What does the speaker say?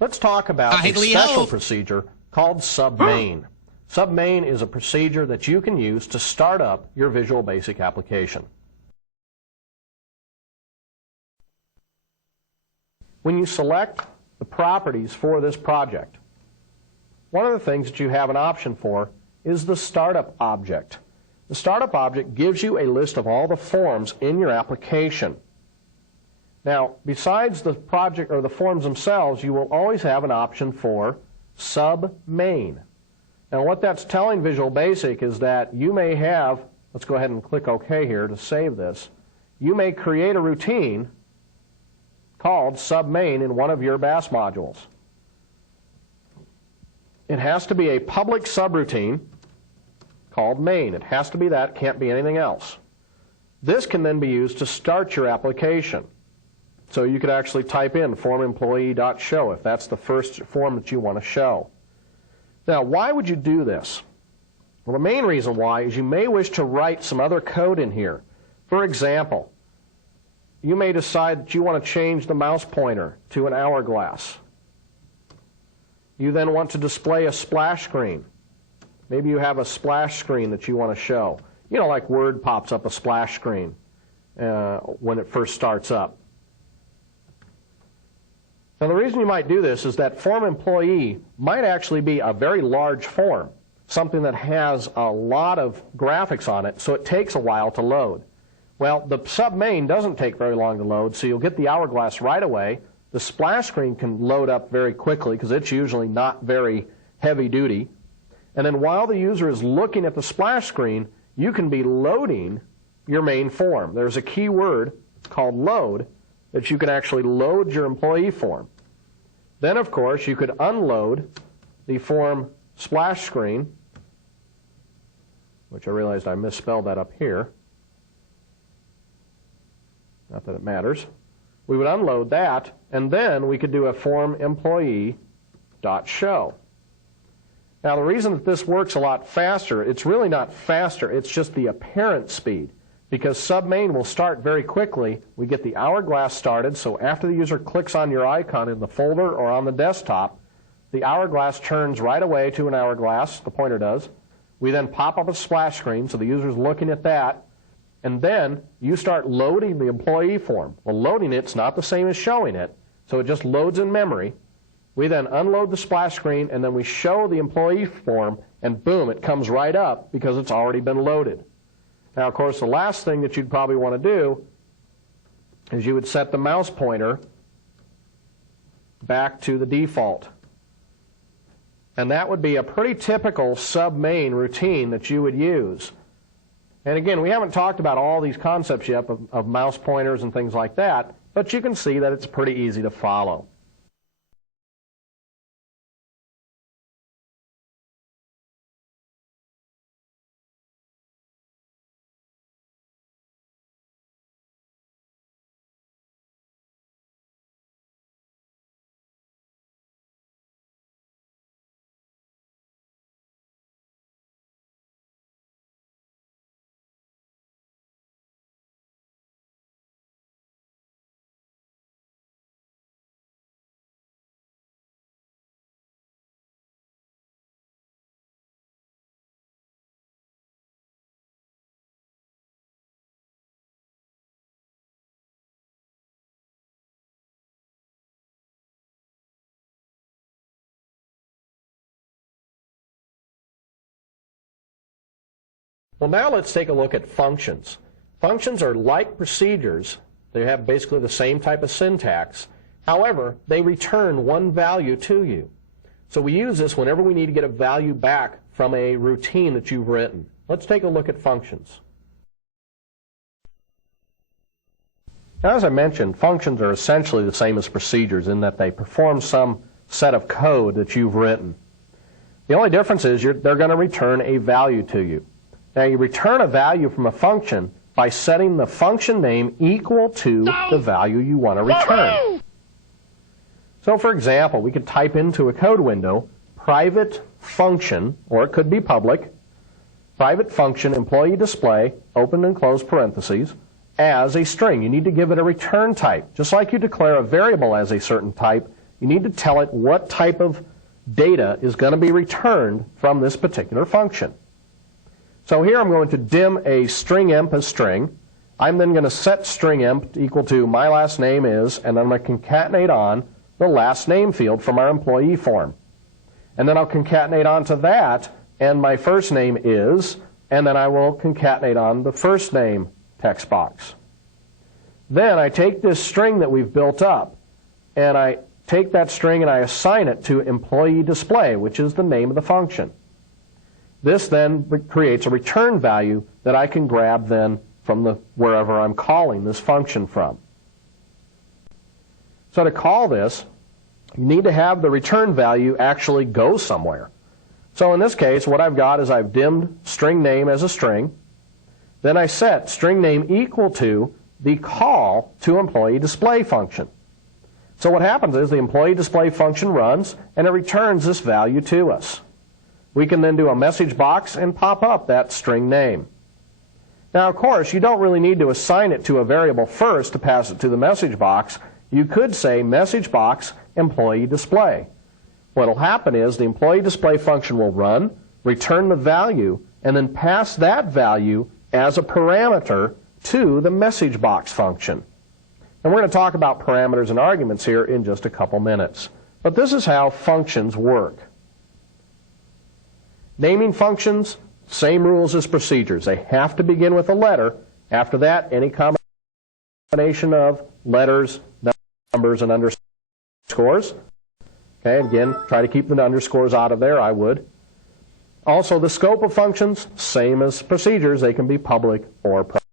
Let's talk about a special procedure called submain. Submain is a procedure that you can use to start up your Visual Basic application. When you select the properties for this project, one of the things that you have an option for is the startup object. The startup object gives you a list of all the forms in your application. Now, besides the project or the forms themselves, you will always have an option for submain. Now, what that's telling Visual Basic is that you may have, let's go ahead and click OK here to save this, you may create a routine called submain in one of your BAS modules. It has to be a public subroutine called main. It has to be that, can't be anything else. This can then be used to start your application. So you could actually type in formEmployee.show if that's the first form that you want to show. Now, why would you do this? Well, the main reason why is you may wish to write some other code in here. For example, you may decide that you want to change the mouse pointer to an hourglass. You then want to display a splash screen. Maybe you have a splash screen that you want to show. You know, like Word pops up a splash screen when it first starts up. Now, the reason you might do this is that form employee might actually be a very large form, something that has a lot of graphics on it, so it takes a while to load. Well, the submain doesn't take very long to load, so you'll get the hourglass right away. The splash screen can load up very quickly because it's usually not very heavy duty. And then while the user is looking at the splash screen, you can be loading your main form. There's a key word called load that you can actually load your employee form. Then, of course, you could unload the form splash screen, which I realized I misspelled that up here. Not that it matters. We would unload that, and then we could do a form employee.show. Now, the reason that this works a lot faster, it's really not faster, it's just the apparent speed. Because submain will start very quickly. We get the hourglass started, so after the user clicks on your icon in the folder or on the desktop, the hourglass turns right away to an hourglass, the pointer does. We then pop up a splash screen, so the user's looking at that, and then you start loading the employee form. Well, loading it's not the same as showing it, so it just loads in memory. We then unload the splash screen, and then we show the employee form, and boom, it comes right up because it's already been loaded. Now, of course, the last thing that you'd probably want to do is you would set the mouse pointer back to the default. And that would be a pretty typical submain routine that you would use. And again, we haven't talked about all these concepts yet of mouse pointers and things like that, but you can see that it's pretty easy to follow. Well, now let's take a look at functions. Functions are like procedures. They have basically the same type of syntax. However, they return one value to you. So we use this whenever we need to get a value back from a routine that you've written. Let's take a look at functions. Now, as I mentioned, functions are essentially the same as procedures in that they perform some set of code that you've written. The only difference is they're going to return a value to you. Now, you return a value from a function by setting the function name equal to the value you want to return. So, for example, we could type into a code window, private function, or it could be public, private function employee display, open and close parentheses, as a string. You need to give it a return type. Just like you declare a variable as a certain type, You need to tell it what type of data is going to be returned from this particular function. So here I'm going to dim a string emp as string. I'm then going to set string emp equal to my last name is, and then I'm going to concatenate on the last name field from our employee form. And then I'll concatenate onto that, and my first name is, and then I will concatenate on the first name text box. Then I take this string that we've built up, and I take that string and I assign it to employee display, which is the name of the function. This then creates a return value that I can grab then from wherever I'm calling this function from. So to call this, you need to have the return value actually go somewhere. So in this case, what I've got is I've dimmed string name as a string. Then I set string name equal to the call to employee display function. So what happens is the employee display function runs and it returns this value to us. We can then do a message box and pop up that string name. Now, of course, you don't really need to assign it to a variable first to pass it to the message box. You could say message box employee display. What will happen is the employee display function will run, return the value, and then pass that value as a parameter to the message box function. And we're going to talk about parameters and arguments here in just a couple minutes. But this is how functions work. Naming functions, same rules as procedures. They have to begin with a letter. After that, any combination of letters, numbers, and underscores. Okay, again, try to keep the underscores out of there, I would. Also, the scope of functions, same as procedures. They can be public or private.